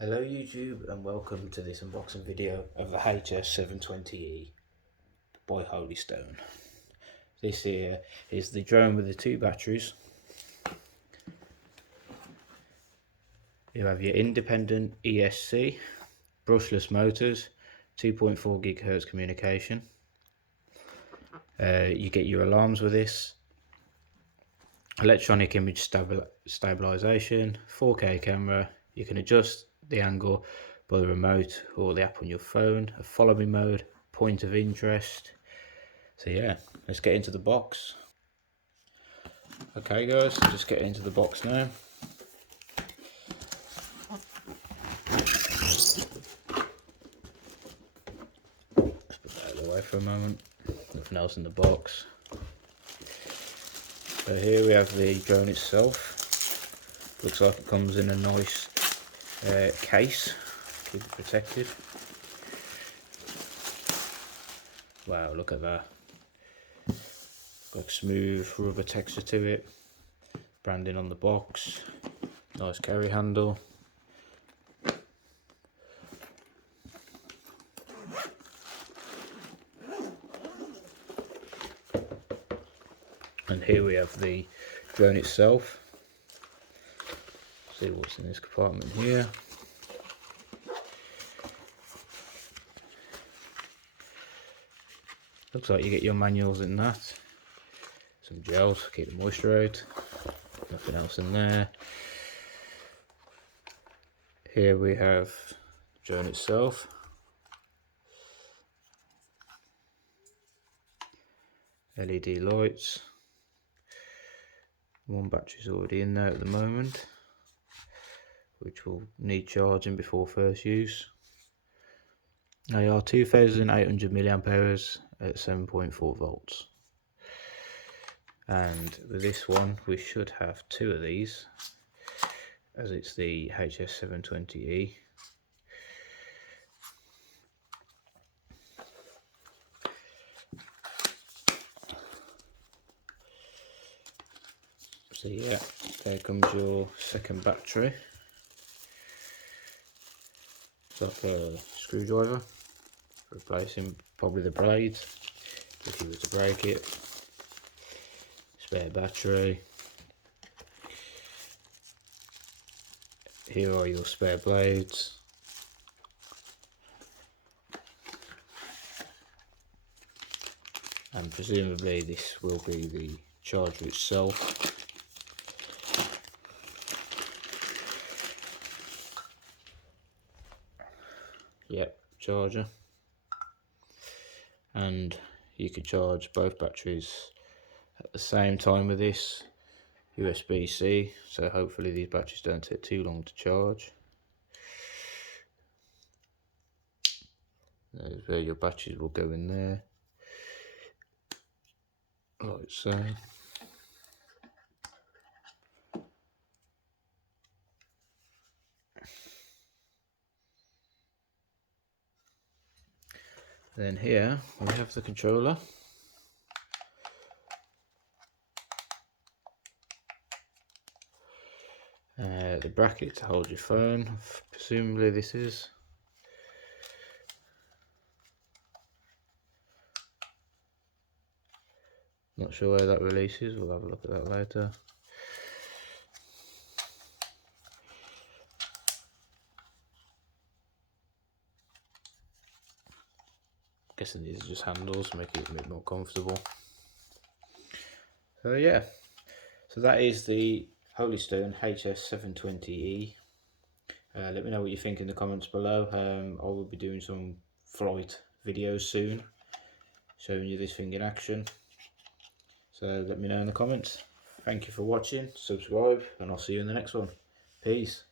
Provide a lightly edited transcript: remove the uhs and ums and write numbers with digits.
Hello YouTube and welcome to this unboxing video of the HS720E by Holy Stone. This here is the drone with the two batteries. You have your independent ESC, brushless motors, 2.4 GHz communication. You get your alarms with this, electronic image stabilization, 4K camera. You can adjust the angle by the remote or the app on your phone, a follow me mode, point of interest. So yeah, let's get into the box. Okay guys, just get into the box now. Let's put that out of the way for a moment. Nothing else in the box. So here we have the drone itself. Looks like it comes in a nice case, keep it protected. Wow, look at that. Got smooth rubber texture to it. Branding on the box. Nice carry handle. And here we have the drone itself. See what's in this compartment here. Looks like you get your manuals in that. Some gels to keep the moisture out. Nothing else in there. Here we have the drone itself. LED lights. One battery's already in there at the moment, which will need charging before first use. They are 2800 milliamperes at 7.4 volts. And with this one, we should have two of these, as it's the HS720E. So yeah, there comes your second battery. It's like a screwdriver, replacing probably the blades if you were to break it. Spare battery. Here are your spare blades. And presumably this will be the charger itself. Yep, charger. And you could charge both batteries at the same time with this USB-C, so hopefully these batteries don't take too long to charge. There's where your batteries will go in there, like so. Then here we have the controller. The bracket to hold your phone, presumably this is. Not sure where that releases, we'll have a look at that later. Guessing these are just handles to make it a bit more comfortable. So yeah, so that is the Holy Stone HS720E. Let me know what you think in the comments below. I will be doing some flight videos soon, showing you this thing in action. So let me know in the comments. Thank you for watching, subscribe, and I'll see you in the next one. Peace.